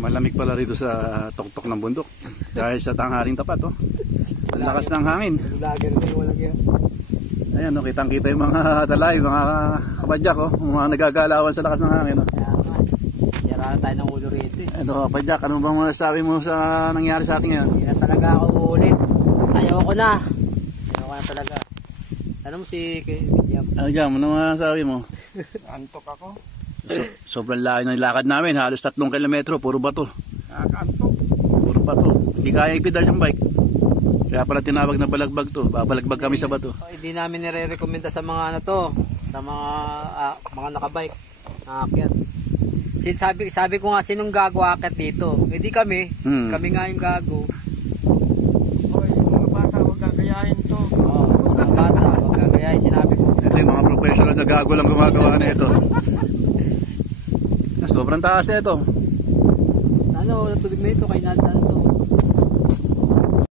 Malamig pala rito sa tuktok ng bundok. Dahil sa tanghaling tapat, oh. Ang lakas ng hangin. Ayan, oh, kitang-kita yung mga talay, mga kapadyak, oh. Mga nagagalawan sa lakas ng hangin, oh. Tira tayo ng ulo rito. Ito, kapadyak, ano bang masasabi mo sa nangyari sa atin ngayon? Hindi na talaga ako ulit. Ayoko na talaga. Ano mo si William? Jam, ano masasabi mo? Antok ako. Sobrang layo ng lakad namin, halos 3 kilometro, puro bato. Nakakaantok. Puro bato. Hindi kaya ipedal yung bike. Kaya pala tinawag na balagbag to. Babalagbag kami sa bato. Hindi namin nire-recommenda sa mga ano to, sa mga nakabike, aakyat. Sabi ko nga, sinong gago aakyat dito? Hindi kami. Kami nga yung gago. Hoy, mga bata, huwag gagayahin to. Oo, mga bata, huwag gagayahin, sinabi ko. Ito yung mga professional na gago lang gumagawa na ito. Sobrang taas na ito. Ano, tubig na ito, kay Nalta na ito.